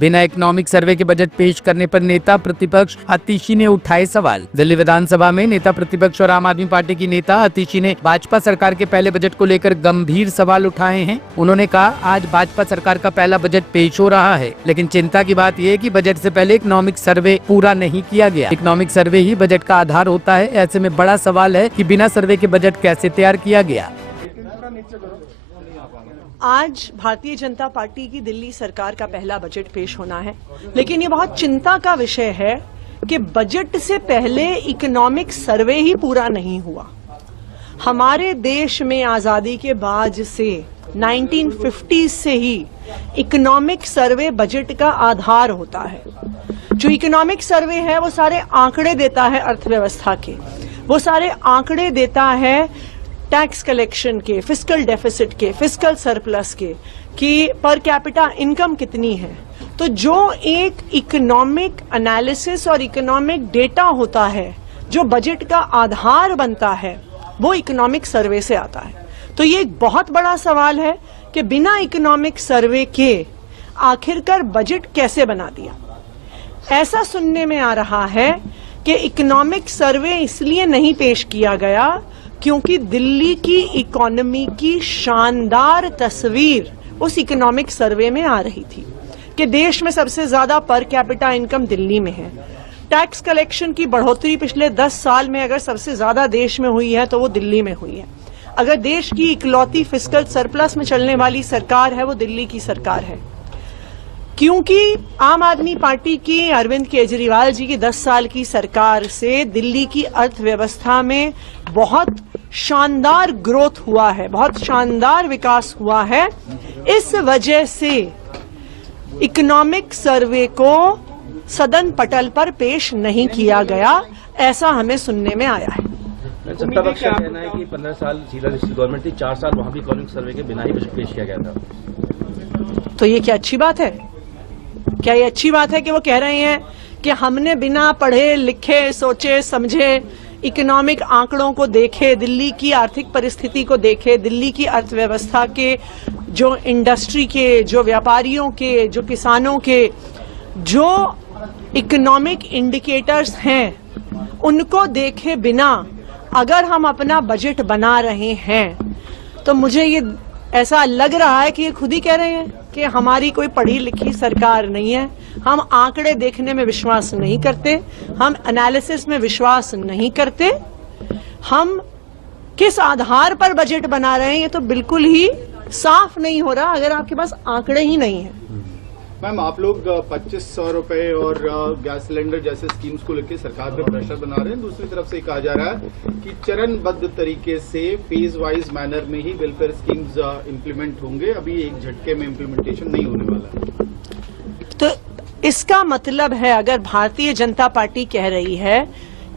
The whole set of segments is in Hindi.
बिना इकोनॉमिक सर्वे के बजट पेश करने पर नेता प्रतिपक्ष आतिशी ने उठाए सवाल। दिल्ली विधानसभा में नेता प्रतिपक्ष और आम आदमी पार्टी की नेता आतिशी ने भाजपा सरकार के पहले बजट को लेकर गंभीर सवाल उठाए हैं। उन्होंने कहा, आज भाजपा सरकार का पहला बजट पेश हो रहा है, लेकिन चिंता की बात यह है कि बजट से पहले इकोनॉमिक सर्वे पूरा नहीं किया गया। इकोनॉमिक सर्वे ही बजट का आधार होता है। ऐसे में बड़ा सवाल है कि बिना सर्वे के बजट कैसे तैयार किया गया। आज भारतीय जनता पार्टी की दिल्ली सरकार का पहला बजट पेश होना है, लेकिन ये बहुत चिंता का विषय है कि बजट से पहले इकोनॉमिक सर्वे ही पूरा नहीं हुआ। हमारे देश में आजादी के बाद से 1950 से ही इकोनॉमिक सर्वे बजट का आधार होता है। जो इकोनॉमिक सर्वे है वो सारे आंकड़े देता है अर्थव्यवस्था के, वो सारे आंकड़े देता है टैक्स कलेक्शन के, फिस्कल डेफिसिट के, फिस्कल सरप्लस के, कि पर कैपिटा इनकम कितनी है। तो जो एक इकोनॉमिक एनालिसिस और इकोनॉमिक डेटा होता है जो बजट का आधार बनता है, वो इकोनॉमिक सर्वे से आता है। तो ये एक बहुत बड़ा सवाल है कि बिना इकोनॉमिक सर्वे के आखिरकार बजट कैसे बना दिया। ऐसा सुनने में आ रहा है कि इकोनॉमिक सर्वे इसलिए नहीं पेश किया गया क्योंकि दिल्ली की इकोनॉमी की शानदार तस्वीर उस इकोनॉमिक सर्वे में आ रही थी कि देश में सबसे ज्यादा पर कैपिटा इनकम दिल्ली में है। टैक्स कलेक्शन की बढ़ोतरी पिछले 10 साल में अगर सबसे ज्यादा देश में हुई है तो वो दिल्ली में हुई है। अगर देश की इकलौती फिस्कल सरप्लस में चलने वाली सरकार है वो दिल्ली की सरकार है। क्योंकि आम आदमी पार्टी की अरविंद केजरीवाल जी की 10 साल की सरकार से दिल्ली की अर्थव्यवस्था में बहुत शानदार ग्रोथ हुआ है, बहुत शानदार विकास हुआ है। इस वजह से इकोनॉमिक सर्वे को सदन पटल पर पेश नहीं किया गया, ऐसा हमें सुनने में आया है। सत्ता पक्ष का कहना है कि 15 साल शीला दीक्षित गवर्नमेंट थी, 4 साल वहां भी इकोनॉमिक सर्वे के बिना ही बजट पेश किया गया था। तो ये क्या अच्छी बात है? क्या ये अच्छी बात है कि वो कह रहे हैं कि हमने बिना पढ़े लिखे सोचे समझे इकोनॉमिक आंकड़ों को देखे, दिल्ली की आर्थिक परिस्थिति को देखे, दिल्ली की अर्थव्यवस्था के, जो इंडस्ट्री के, जो व्यापारियों के, जो किसानों के, जो इकोनॉमिक इंडिकेटर्स हैं, उनको देखे बिना अगर हम अपना बजट बना रहे हैं तो मुझे ये ऐसा लग रहा है कि ये खुद ही कह रहे हैं कि हमारी कोई पढ़ी लिखी सरकार नहीं है, हम आंकड़े देखने में विश्वास नहीं करते, हम एनालिसिस में विश्वास नहीं करते, हम किस आधार पर बजट बना रहे हैं ये तो बिल्कुल ही साफ नहीं हो रहा अगर आपके पास आंकड़े ही नहीं है। मैम, आप लोग 2500 रुपए और गैस सिलेंडर जैसे स्कीम्स को लेकर सरकार पे प्रेशर बना रहे हैं। दूसरी तरफ से कहा जा रहा है कि चरणबद्ध तरीके से फेज वाइज मैनर में ही वेलफेयर स्कीम्स इम्प्लीमेंट होंगे, अभी एक झटके में इम्प्लीमेंटेशन नहीं होने वाला है। तो इसका मतलब है अगर भारतीय जनता पार्टी कह रही है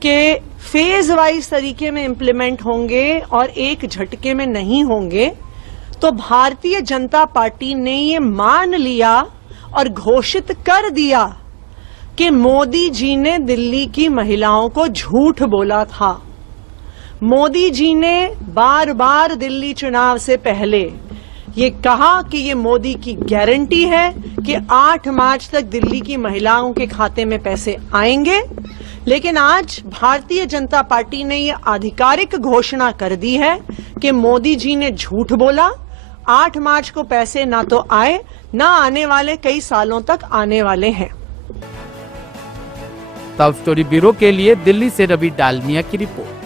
कि फेज वाइज तरीके में इम्प्लीमेंट होंगे और एक झटके में नहीं होंगे, तो भारतीय जनता पार्टी ने ये मान लिया और घोषित कर दिया कि मोदी जी ने दिल्ली की महिलाओं को झूठ बोला था। मोदी जी ने बार बार दिल्ली चुनाव से पहले ये कहा कि ये मोदी की गारंटी है कि 8 मार्च तक दिल्ली की महिलाओं के खाते में पैसे आएंगे, लेकिन आज भारतीय जनता पार्टी ने ये आधिकारिक घोषणा कर दी है कि मोदी जी ने झूठ बोला। 8 मार्च को पैसे ना तो आए, ना आने वाले कई सालों तक आने वाले हैं। टॉप स्टोरी ब्यूरो के लिए दिल्ली से रवि डालमिया की रिपोर्ट।